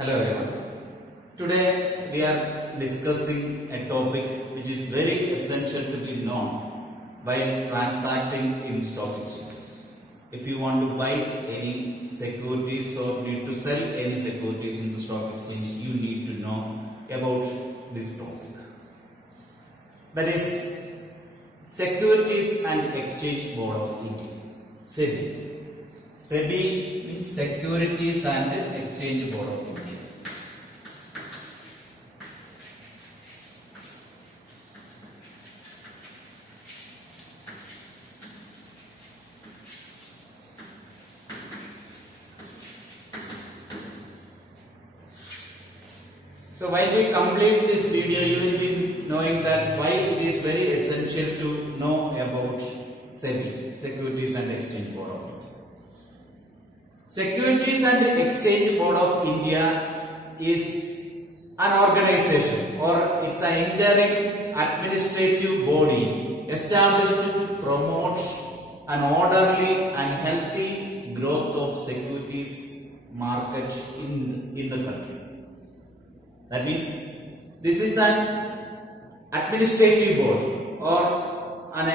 Hello everyone. Today we are discussing a topic which is very essential to be known while transacting in stock exchanges. If you want to buy any securities or need to sell any securities in the stock exchange, you need to know about this topic. That is Securities and Exchange Board of India, SEBI. SEBI means Securities and Exchange Board of India. So while we complete this video, you will be knowing that why it is very essential to know about SEBI, Securities and Exchange Board of India. Securities and Exchange Board of India is an organization or it's an interim administrative body established to promote an orderly and healthy growth of securities market in the country. That means this is an administrative body or an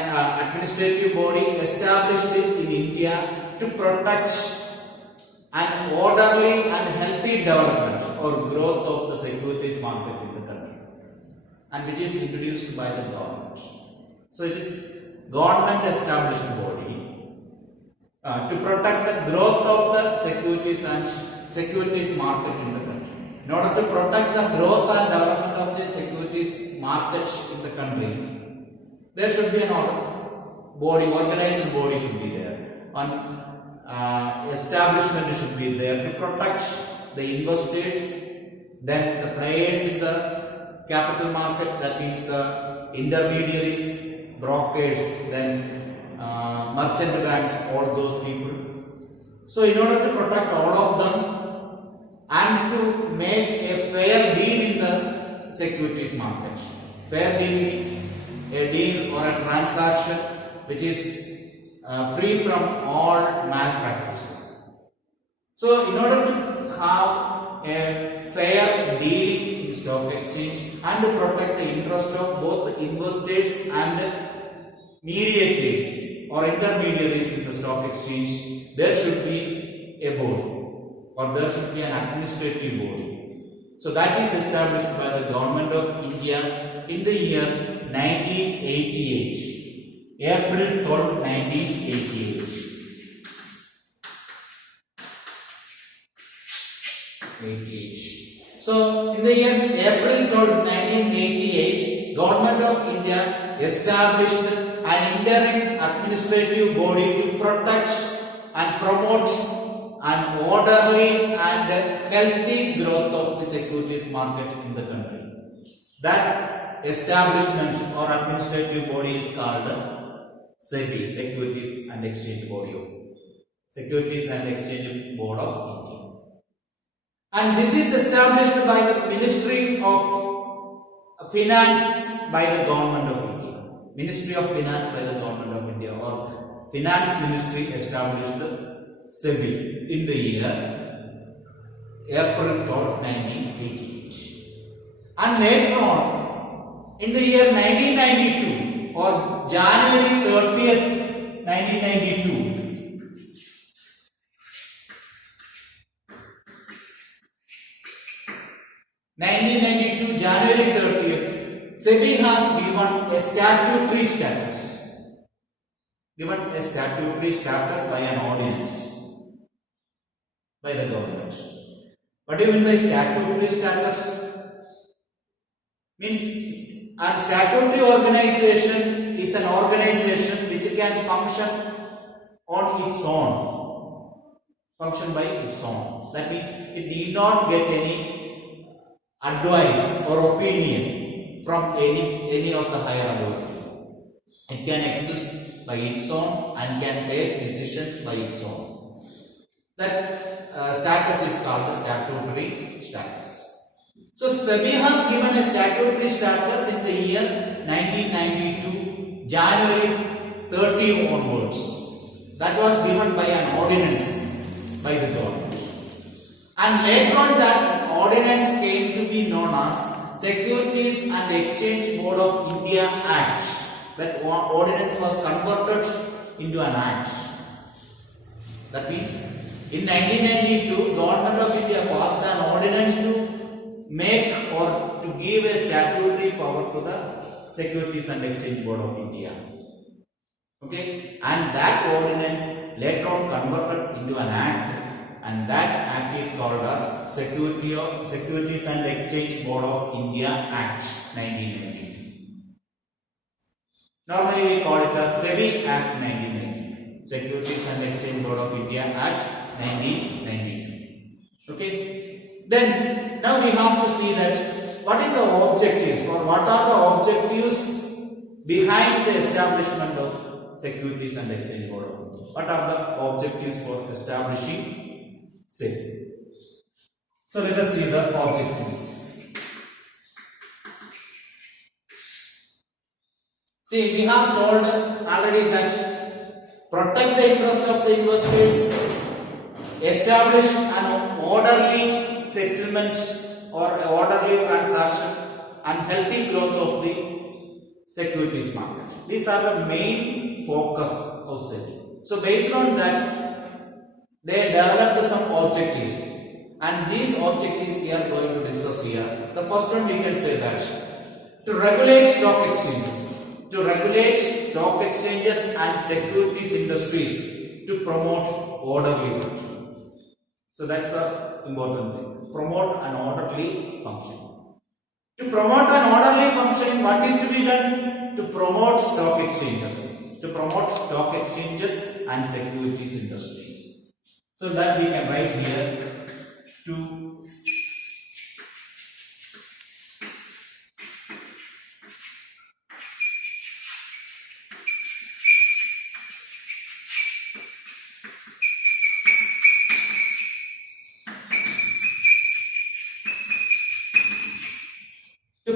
administrative body established in India to protect an orderly and healthy development or growth of the securities market in the country, and which is introduced by the government. So it is government established body to protect the growth of the securities and securities market in the country. In order to protect the growth and development of the securities market in the country, there should be an organized body should be there. Establishment should be there to protect the investors, then the players in the capital market, that means the intermediaries, brokers, then merchant banks, all those people. So in order to protect all of them and to make a fair deal in the securities market. Fair deal means a deal or a transaction which is free from all malpractices. So in order to have a fair deal in stock exchange and to protect the interest of both the investors and mediators or intermediaries in the stock exchange, there should be a board or there should be an administrative body. So that is established by the government of India in the year 1988. April 12, 1988. So in the year April 12, 1988, Government of India established an interim administrative body to protect and promote an orderly and healthy growth of the securities market in the country. That establishment or administrative body is called SEBI, Securities and Exchange Board of Securities and Exchange Board of India. And this is established by the Ministry of Finance by the Government of India. Ministry of Finance by the Government of India or Finance Ministry established SEBI in the year April 12, 1988. And later on, in the year 1992 or January 30th, 1992, January 30th, SEBI has given a statutory status. Given a statutory status by an ordinance by the government. What do you mean by statutory status? Means a statutory organization is an organization which can function on its own. Function by its own. That means it need not get any advice or opinion from any of the higher authorities. It can exist by its own and can take decisions by its own. That status is called the statutory status. So SEBI has given a statutory status in the year 1992, January 30 onwards. That was given by an ordinance by the government. And later on that ordinance came to be known as Securities and Exchange Board of India Act. That ordinance was converted into an act. That means in 1992, Government of India passed an ordinance to make or to give a statutory power to the Securities and Exchange Board of India. Okay, and that ordinance later on converted into an act, and that act is called as Securities and Exchange Board of India Act 1992. Normally we call it as SEBI Act 1992. Securities and Exchange Board of India Act 1992. Okay. Then now we have to see that what is the objectives or what are the objectives behind the establishment of Securities and Exchange Board of India. What are the objectives for establishing SEBI? So let us see the objectives. See, we have told already that protect the interest of the investors, establish an orderly settlement or orderly transaction, and healthy growth of the securities market. These are the main focus of SEBI. So based on that, they developed some objectives, and these objectives we are going to discuss here. The first one we can say that to regulate stock exchanges. To regulate stock exchanges and securities industries to promote orderly function. So that's the important thing. Promote an orderly function. To promote an orderly function, what is to be done? To promote stock exchanges. To promote stock exchanges and securities industries. So that we can write here to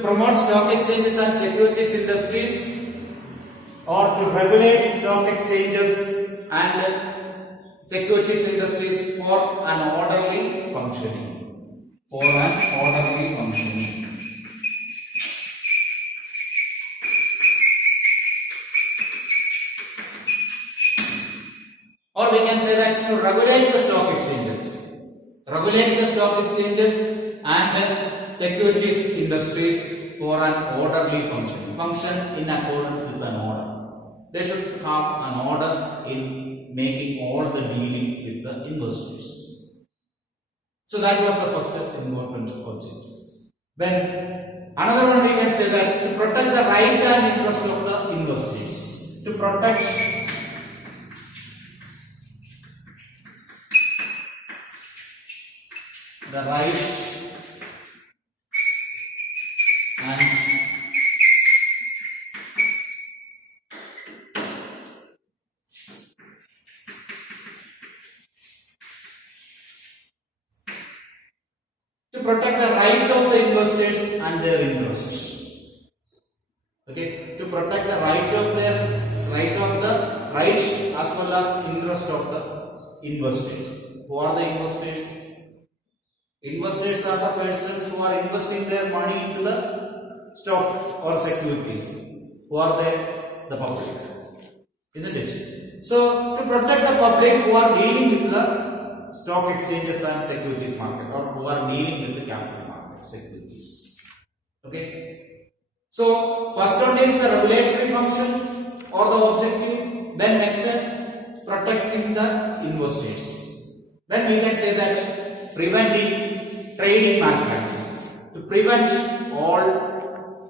promote stock exchanges and securities industries, or to regulate stock exchanges and securities industries for an orderly functioning. For an orderly functioning. Or we can say that to regulate the stock exchanges. Regulate the stock exchanges and securities industries for an orderly function. Function in accordance with an order. They should have an order in making all the dealings with the investors. So that was the first important objective. Then another one we can say that to protect the right and interest of the investors. To protect the right and to protect the right of the investors and their interests. Okay, to protect the right of the rights as well as interest of the investors. Who are the investors? Investors are the persons who are investing their money into the stock or securities. Who are they? The public. Isn't it? So, to protect the public who are dealing with the stock exchanges and securities market, or who are dealing with the capital market securities. Okay. So, first one is the regulatory function or the objective. Then next, protecting the investors. Then we can say that preventing trading malpractices. To prevent all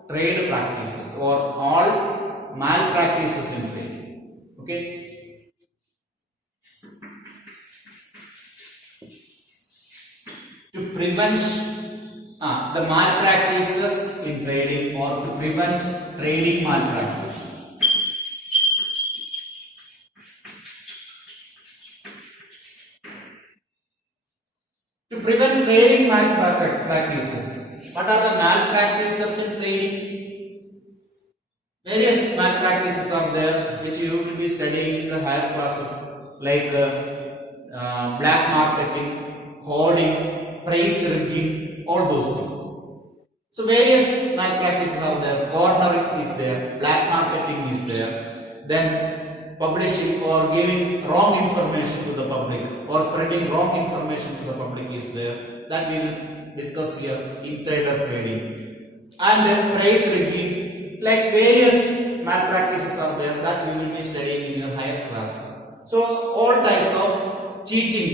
trade practices or all malpractices in trading. Okay. To prevent the malpractices in trading, or to prevent trading malpractices. To prevent trading malpractices. What are the malpractices in trading? Various malpractices are there which you will be studying in the higher classes, like black marketing, hoarding, price rigging, all those things. So various malpractices are there, cornering is there, black marketing is there, then publishing or giving wrong information to the public or spreading wrong information to the public is there, that we will discuss here, insider trading, and then price rigging, like various malpractices are there that we will be studying in your higher classes. So all types of cheating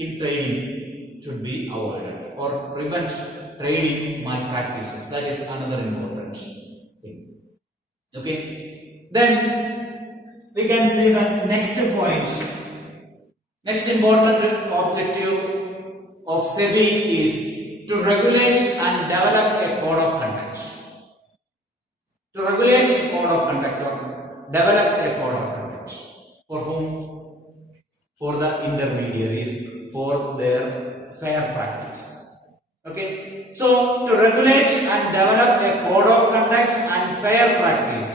in trading should be avoided or prevent trading malpractices. That is another important thing. Okay. Then we can see the next point. Next important objective of SEBI is to regulate and develop a code of conduct. To regulate a code of conduct or develop a code of conduct. For whom? For the intermediaries, for their fair practice. Okay, so to regulate and develop a code of conduct and fair practice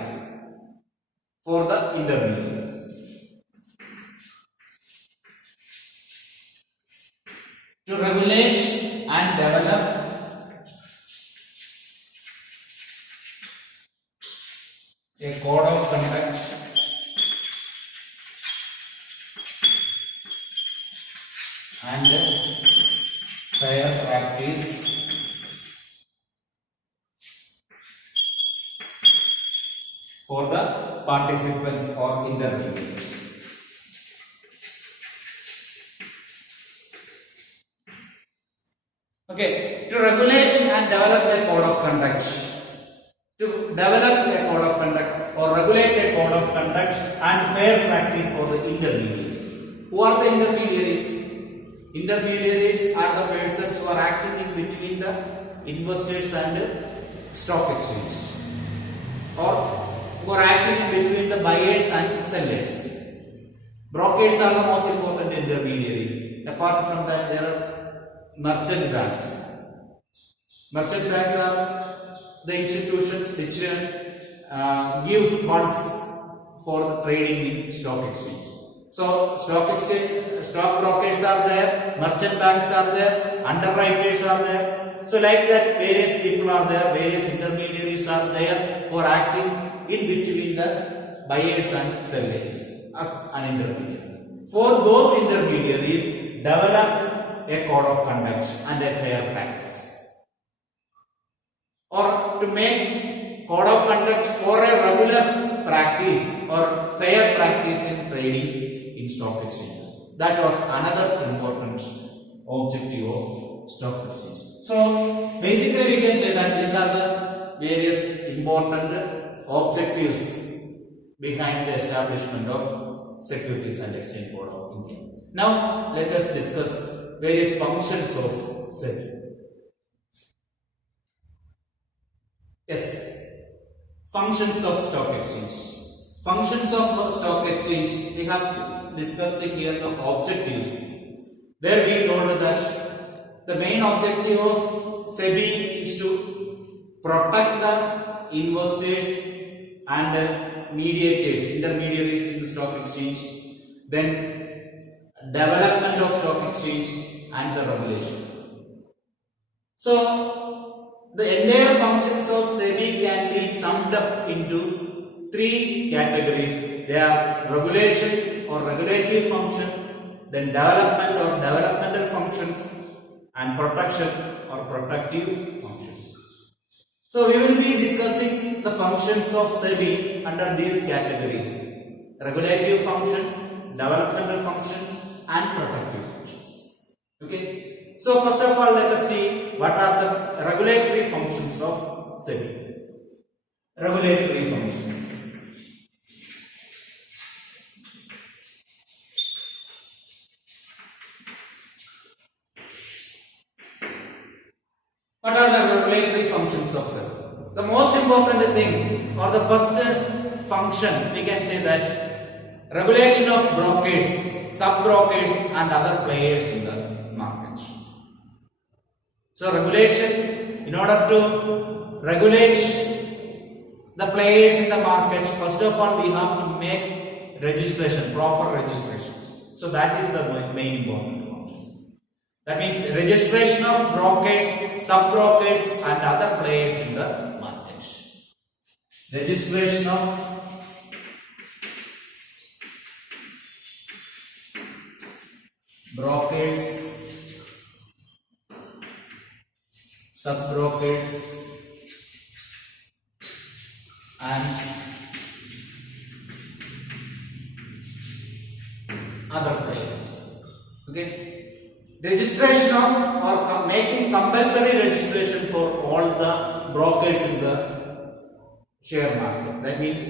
for the intermediaries. To regulate and develop a code of conduct and fair practice for the participants or intermediaries. Okay, to regulate and develop a code of conduct. To develop a code of conduct or regulate a code of conduct and fair practice for the intermediaries. Who are the intermediaries? Intermediaries are the persons who are acting in between the investors and stock exchange, or who are acting in between the buyers and sellers. Brokers are the most important intermediaries. Apart from that, there are merchant banks. Merchant banks are the institutions which gives funds for the trading in stock exchange. So stock brokers are there, merchant banks are there, underwriters are there. So like that, various people are there, various intermediaries are there who are acting in between the buyers and sellers as an intermediary. For those intermediaries, develop a code of conduct and a fair practice. Or to make code of conduct for a regular practice or fair practice in trading in stock exchanges. That was another important objective of stock exchange. So basically we can say that these are the various important objectives behind the establishment of Securities and Exchange Board of India. Now let us discuss various functions of SEBI. Yes, functions of stock exchange. Functions of stock exchange, we have discussed here the objectives, where we told that the main objective of SEBI is to protect the investors and mediators, intermediaries in the stock exchange, then development of stock exchange and the regulation. So the entire functions of SEBI can be summed up into three categories. They are regulation or regulative function, then development or developmental functions, and protection or protective functions. So we will be discussing the functions of SEBI under these categories: regulative functions, developmental functions, and protective functions. Okay. So first of all, let us see what are the regulatory functions of SEBI. Regulatory functions. What are the regulatory functions of SEBI? The most important thing, or the first function, we can say that regulation of brokers, sub-brokers and other players in the market. So regulation, in order to regulate the players in the market, first of all we have to make registration, proper registration. So that is the main important function. That means registration of brokers, sub-brokers and other players in the market. Registration of brokers, sub-brokers and other players. Okay. Registration of or making compulsory registration for all the brokers in the share market. That means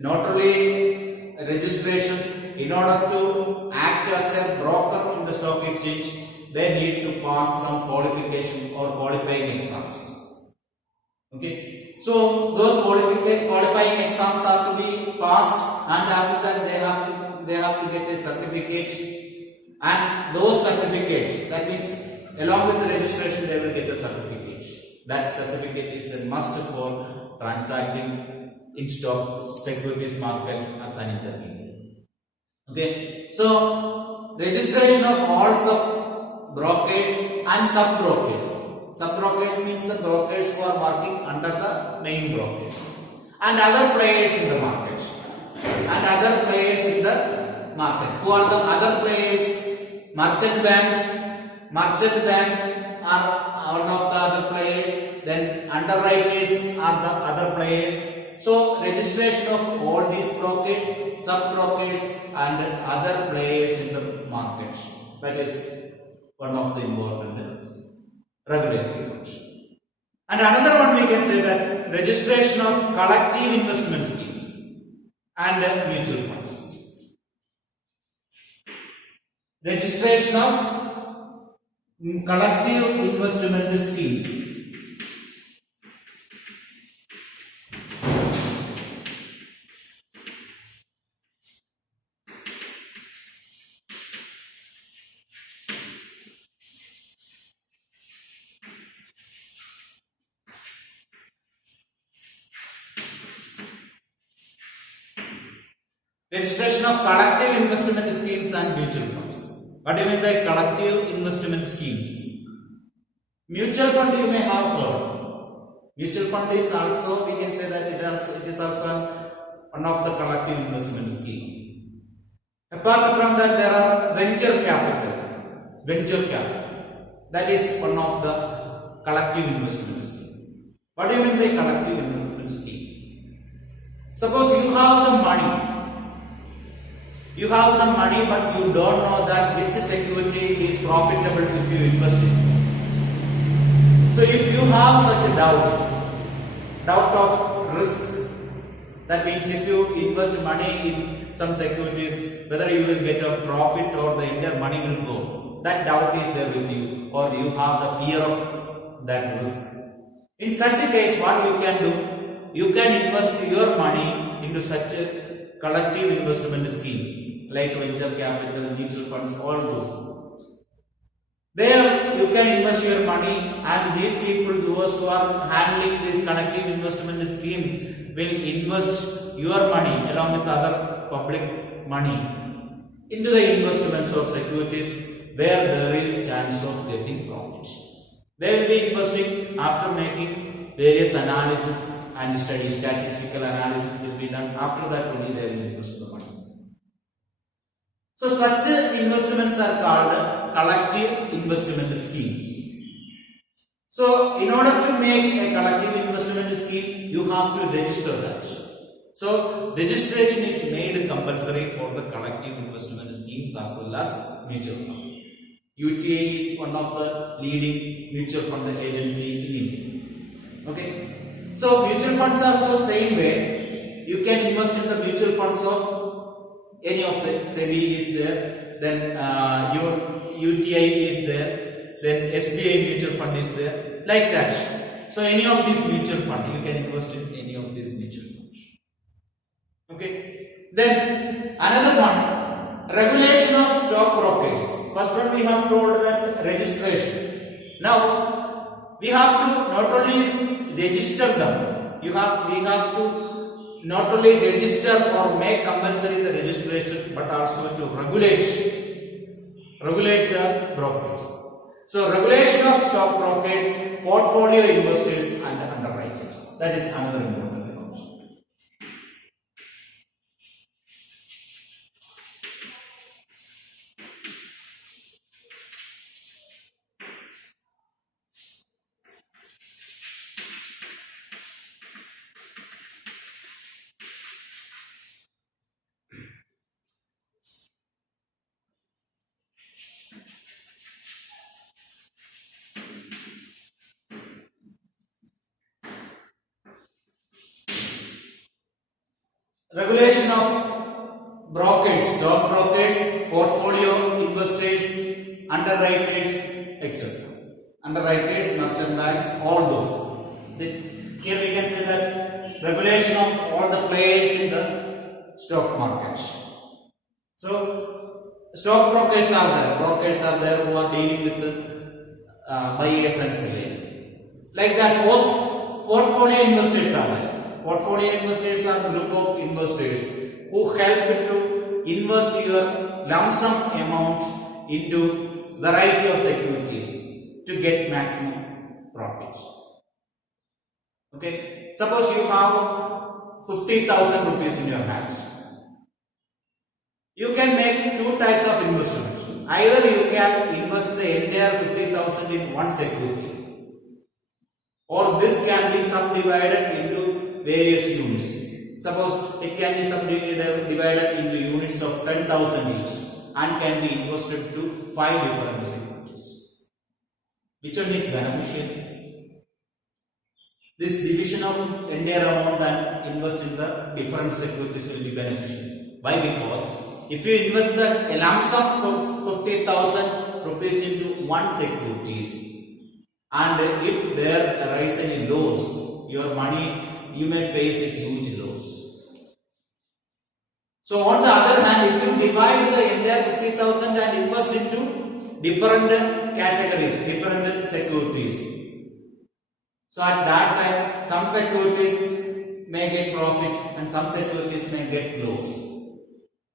not only registration, in order to act as a broker in the stock exchange, they need to pass some qualification or qualifying exams. Okay. So those qualifying exams have to be passed, and after that they have to get a certificate. And those certificates, that means along with the registration they will get a certificate. That certificate is a must for transacting in stock securities market as an intermediary. Okay, so registration of all sub-brokers and sub-brokers. Sub-brokers means the brokers who are working under the main brokers. And other players in the market. And other players in the market. Who are the other players? Merchant banks are one of the other players, then underwriters are the other players. So registration of all these brokers, sub-brokers and other players in the market. That is one of the important regulatory function. And another one we can say that registration of collective investment schemes and mutual funds. Registration of collective investment schemes. Registration of collective investment schemes and mutual funds. What do you mean by collective investment schemes? Mutual fund you may have heard. Mutual fund is also, we can say that it is also one of the collective investment scheme. Apart from that, there are venture capital. Venture capital. That is one of the collective investment scheme. What do you mean by collective investment scheme? Suppose you have some money. You have some money, but you don't know that which security is profitable if you invest in. So if you have such a doubt of risk, that means if you invest money in some securities, whether you will get a profit or the entire money will go, that doubt is there with you, or you have the fear of that risk. In such a case, what you can do, you can invest your money into such a collective investment schemes like venture capital, mutual funds, all those things. There you can invest your money, and these people, those who are handling these collective investment schemes, will invest your money along with other public money into the investments of securities where there is chance of getting profit. They will be investing after making various analysis and studies, statistical analysis will be done. After that only they will invest the money. So such investments are called collective investment schemes. So in order to make a collective investment scheme, you have to register that. So registration is made compulsory for the collective investment schemes as well as mutual fund. UTA is one of the leading mutual fund agency in India. Okay. So mutual funds are also same way. You can invest in the mutual funds of any of the SEBI is there, then UTI is there, then SBI mutual fund is there, like that. So any of these mutual fund, you can invest in any of these mutual funds. Okay. Then another one, regulation of stock brokers. First one we have told that registration. Now we have to not only register them, we have to not only register or make compulsory the registration, but also to regulate the brokers. So regulation of stock brokers portfolio investors and underwriters. That is another important information. Regulation of brokers, stock brokers, portfolio investors, underwriters, etc. Underwriters, merchant banks, all those. Here we can say that regulation of all the players in the stock market. So, stock brokers are there. Brokers are there who are dealing with the buyers and sellers. Like that, most portfolio investors are there. Portfolio investors are a group of investors who help to invest your lump sum amount into variety of securities to get maximum profit. Okay, suppose you have 50,000 rupees in your hand. You can make two types of investment. Either you can invest the entire 50,000 in one security, or this can be subdivided into various units. Suppose it can be subdivided into units of 10,000 each and can be invested to 5 different securities. Which one is beneficial? This division of entire amount and invest in the different securities will be beneficial. Why? Because if you invest the lump sum of 50,000 rupees into one securities, and if there arise any loss, your money, you may face a huge loss. So on the other hand, if you divide the entire 50,000 and invest into different categories, different securities, so at that time some securities may get profit and some securities may get loss.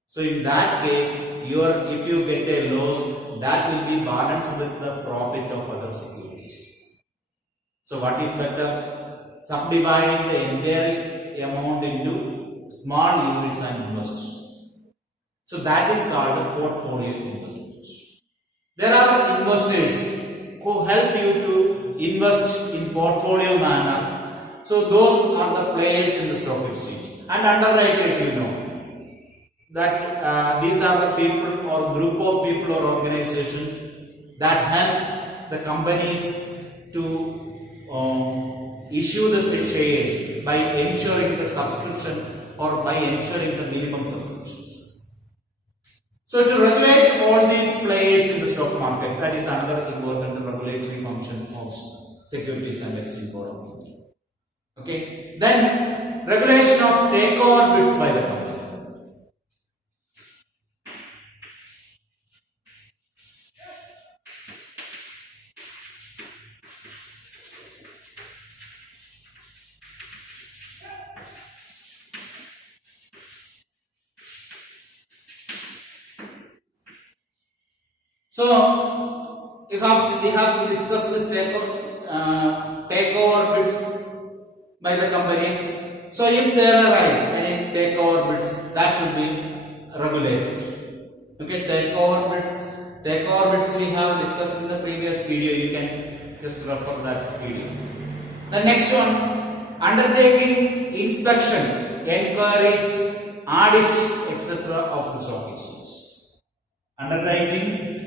So in that case, if you get a loss, that will be balanced with the profit of other securities. So what is better? Subdividing the entire amount into small units and invest. So that is called a portfolio investment. There are investors who help you to invest in portfolio manner. So those are the players in the stock exchange. And underwriters, you know that these are the people or group of people or organizations that help the companies to issue the shares by ensuring the subscription or by ensuring the minimum subscriptions. So to regulate all these players in the stock market, that is another important regulatory function of Securities and Exchange Board of India. Okay. Then regulation of takeover bids by the companies. So we have discussed this takeover bids by the companies. So if there arise any takeover bids, that should be regulated. Okay, takeover bids we have discussed in the previous video. You can just refer that video. The next one, undertaking inspection, inquiries, audit, etc. of the stock exchange. Undertaking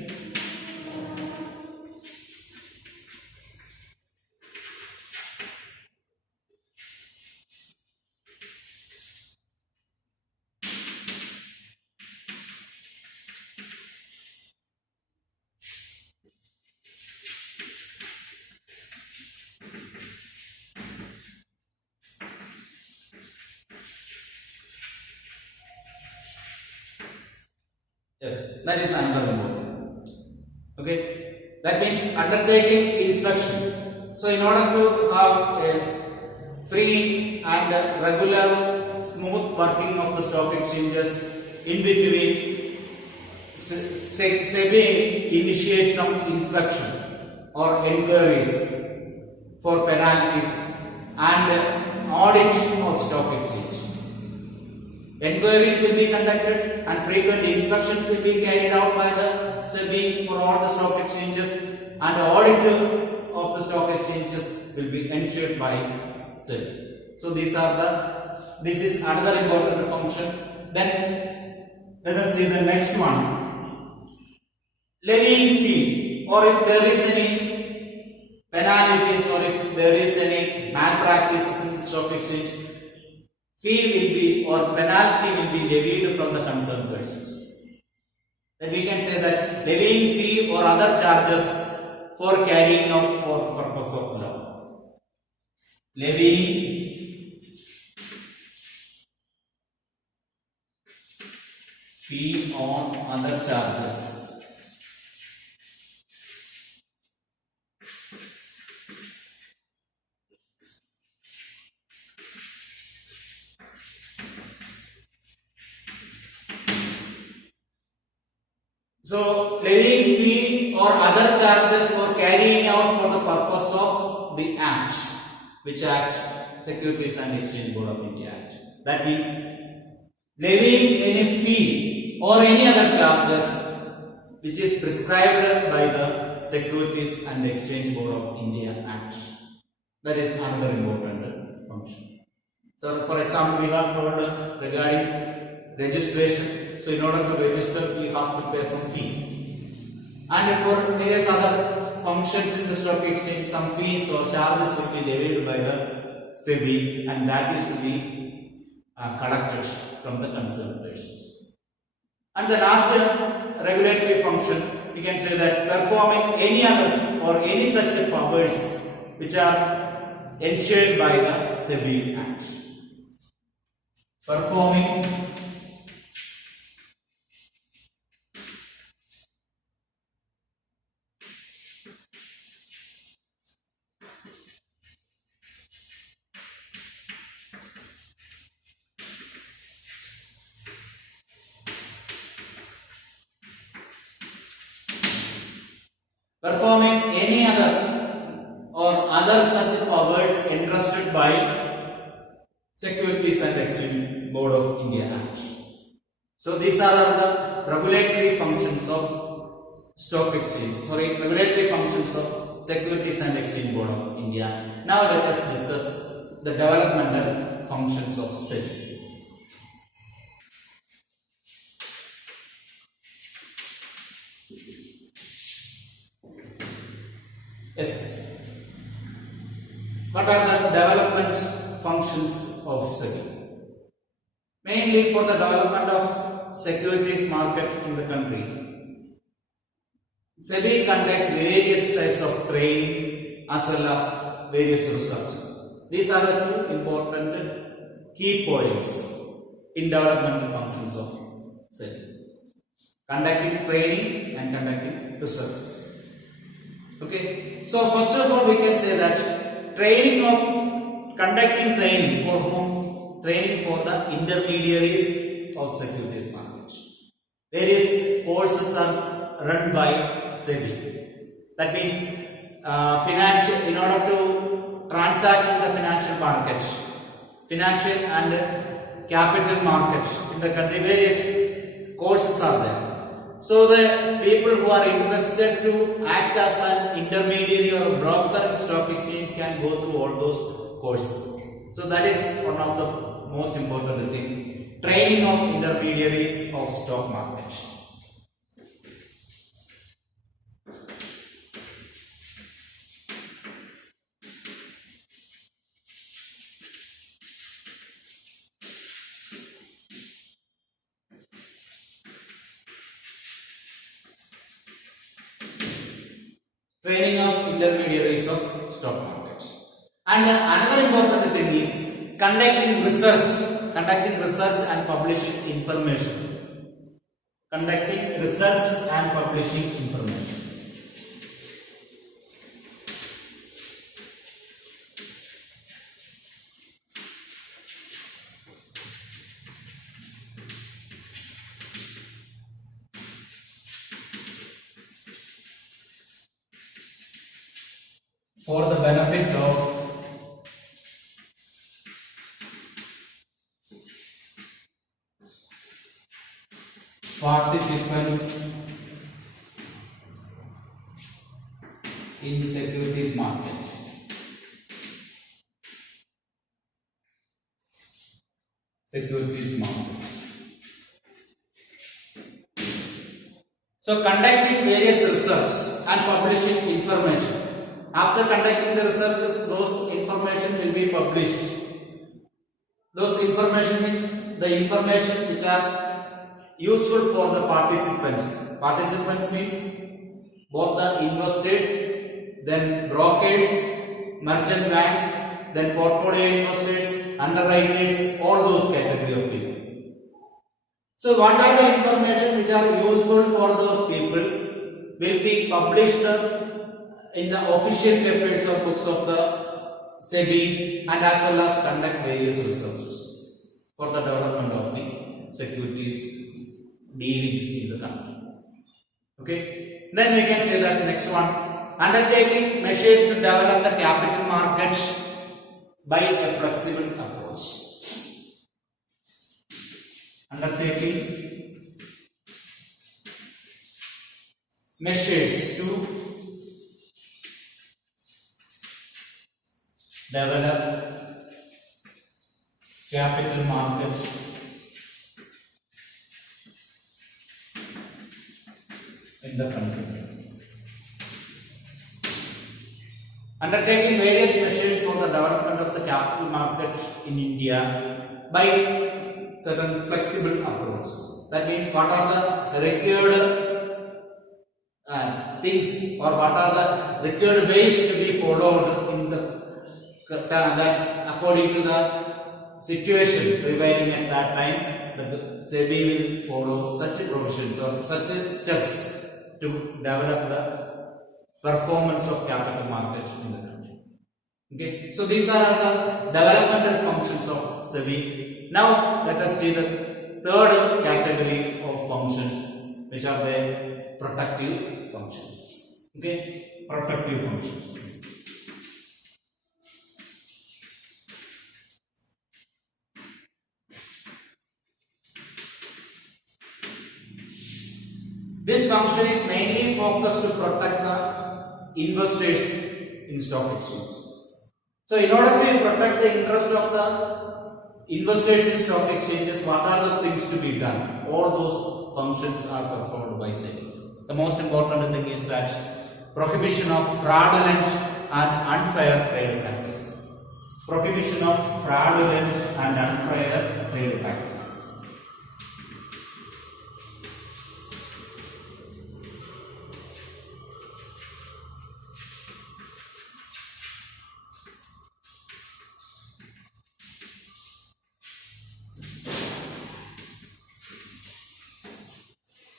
yes, that is another important. Okay, that means undertaking inspection. So in order to have a free and regular, smooth working of the stock exchanges, in between SEBI initiates some inspection or inquiries for penalties and audit of stock exchange. Enquiries will be conducted and frequent inspections will be carried out by the SEBI for all the stock exchanges, and the audit of the stock exchanges will be ensured by SEBI. So this is another important function. Then let us see the next one. Levying fee, or if there is any penalties or if there is any malpractices in the stock exchange, fee will be or penalty will be levied from the concerned persons. Then we can say that levying fee or other charges for carrying out for purpose of law. Levying fee on other charges. So, levying fee or other charges for carrying out for the purpose of the Act. Which Act? Securities and Exchange Board of India Act. That means levying any fee or any other charges which is prescribed by the Securities and Exchange Board of India Act. That is another important function. So, for example, we have told regarding registration. So, in order to register, we have to pay some fee. And for various other functions in the stock exchange, some fees or charges will be levied by the SEBI, and that is to be collected from the concerned persons. And the last regulatory function, we can say that performing any others or any such powers which are ensured by the SEBI Act. Performing any other or other such powers entrusted by Securities and Exchange Board of India Act. So these are the regulatory functions of stock exchange. Regulatory functions of Securities and Exchange Board of India. Now let us discuss the developmental functions of SEBI. Yes. What are the development functions of SEBI? Mainly for the development of securities market in the country. SEBI conducts various types of training as well as various researches. These are the two important key points in developmental functions of SEBI. Conducting training and conducting researches. Okay, so first of all we can say that conducting training for whom? Training for the intermediaries of securities market. Various courses are run by SEBI. That means in order to transact in the financial market, financial and capital market in the country, various courses are there. So the people who are interested to act as an intermediary or broker in stock exchange can go through all those courses. So that is one of the most important thing. Training of intermediaries of stock market. Training of intermediaries of stock market. And another important thing is conducting research and publishing information. Conducting research and publishing information. for the benefit of participants in securities market. Securities market. So conducting various research and publishing information. After conducting the researches, those information will be published. Those information means the information which are useful for the participants. Participants means both the investors, then brokers, merchant banks, then portfolio investors, underwriters, all those category of people. So what are the information which are useful for those people will be published in the official papers or books of the SEBI and as well as conduct various researches for the development of the securities dealings in the country. Okay. Then we can say that next one, undertaking measures to develop the capital markets by a flexible approach. Undertaking measures to develop capital markets in the country. Undertaking various measures for the development of the capital markets in India by certain flexible approach. That means what are the required things or what are the required ways to be followed in the that according to the situation prevailing at that time, the SEBI will follow such provisions or such steps to develop the performance of capital markets in the country. Okay, so these are the developmental functions of SEBI. Now let us see the third category of functions, which are the protective functions. Okay, protective functions. This function is mainly focused to protect the investors in stock exchanges. So in order to protect the interest of the investors in stock exchanges, what are the things to be done? All those functions are performed by SEBI. The most important thing is that prohibition of fraudulent and unfair trade practices. Prohibition of fraudulent and unfair trade practices.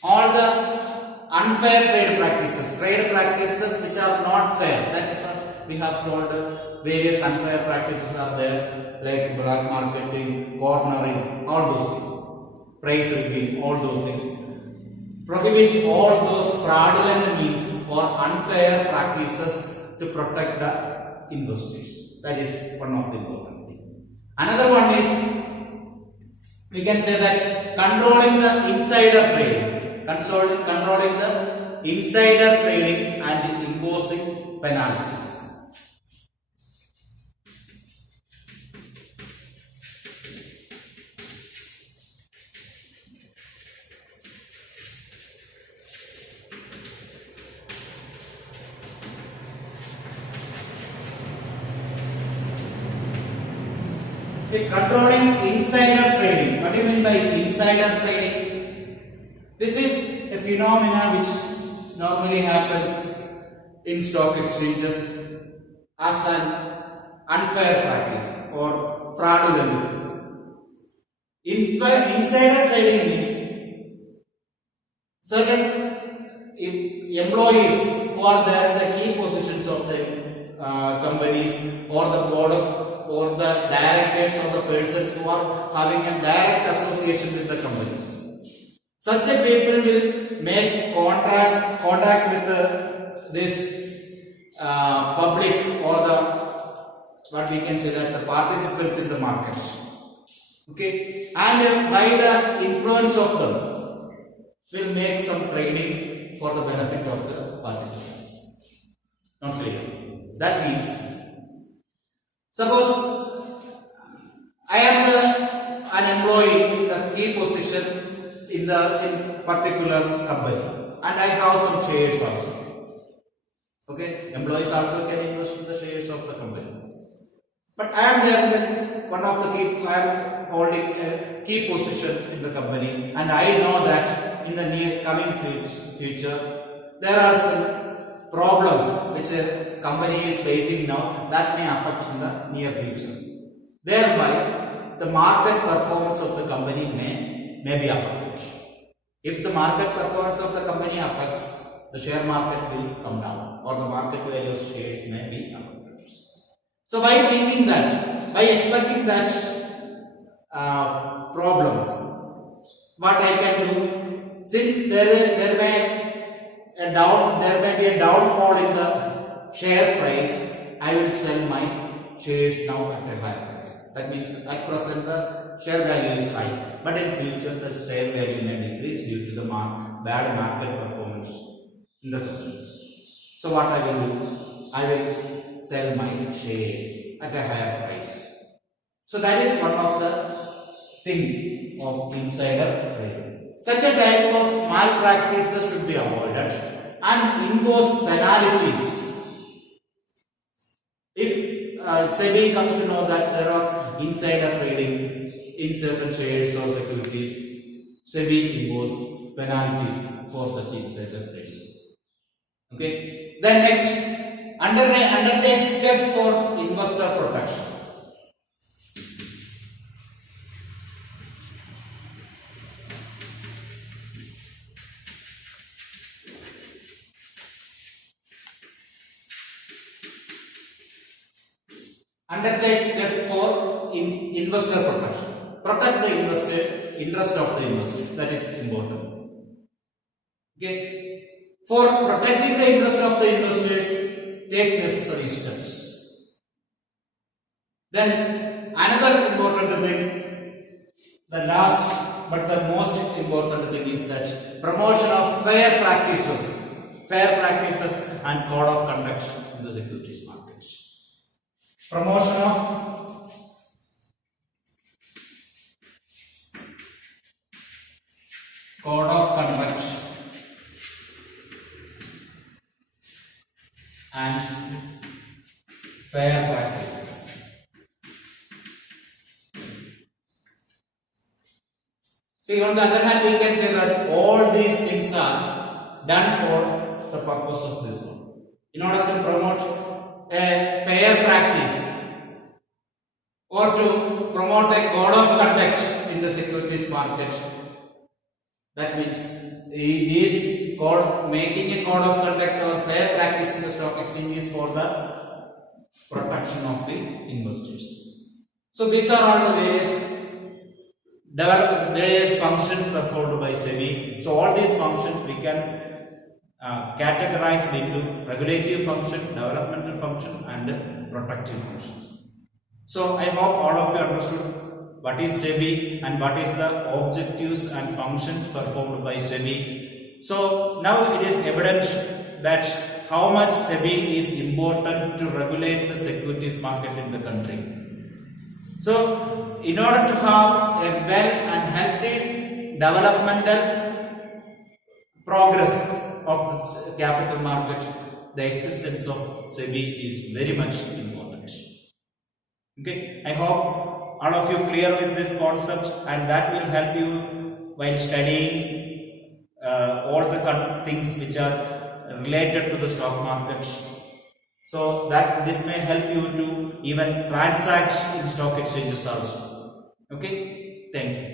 All the unfair trade practices which are not fair, that is what we have told. Various unfair practices are there, like black marketing, cornering, all those things, price rigging, all those things. Prohibit all those fraudulent means or unfair practices to protect the investors. That is one of the important things. Another one is, we can say that controlling the insider trading. Controlling the insider trading and imposing penalties. See, controlling insider trading. What do you mean by insider trading? This is a phenomena which normally happens in stock exchanges as an unfair practice or fraudulent practice. Insider trading means certain employees who are there in the key positions of the companies or the board of, or the directors or the persons who are having a direct association with the companies. Such a people will make contact with this public or the what we can say that the participants in the market. Okay, and by the influence of them will make some trading for the benefit of the participants. Not clear. That means suppose I am an employee in the key position in particular company and I have some shares also. Okay, employees also can invest in the shares of the company. But I am there in one of the key, I am holding a key position in the company and I know that in the near coming future there are some problems which a company is facing now that may affect in the near future. Thereby, the market performance of the company may be affected. If the market performance of the company affects, the share market will come down or the market value of shares may be affected. So by thinking that, by expecting that problems, what I can do, since there may be a downfall in the share price, I will sell my shares now at a higher price. That means at present the share value is high, but in future the share value may decrease due to the bad market performance in the company. So what I will do? I will sell my shares at a higher price. So that is one of the thing of insider trading. Such a type of malpractices should be avoided and impose penalties. If SEBI comes to know that there was insider trading in certain shares or securities, SEBI impose penalties for such insider trading. Okay. Then next, undertake steps for investor protection. Undertake steps for investor protection. Protect the interest of the investors. That is important. Okay. For protecting the interest of the investors, take necessary steps. Then another important thing, the last but the most important thing is that promotion of fair practices and code of conduct in the securities markets. Promotion of code of conduct and fair practices. See, on the other hand, we can say that all these things are done for the purpose of this one. In order to promote a fair practice or to promote a code of conduct in the securities market. That means making a code of conduct or fair practice in the stock exchange is for the protection of the investors. So these are all the various functions performed by SEBI. So all these functions we can categorized into regulative function, developmental function and protective functions. So I hope all of you understood what is SEBI and what is the objectives and functions performed by SEBI. So now it is evident that how much SEBI is important to regulate the securities market in the country. So in order to have a well and healthy developmental progress of the capital market, the existence of SEBI is very much important. Okay, I hope all of you clear with this concept, and that will help you while studying all the things which are related to the stock market. So that this may help you to even transact in stock exchanges also. Okay, thank you.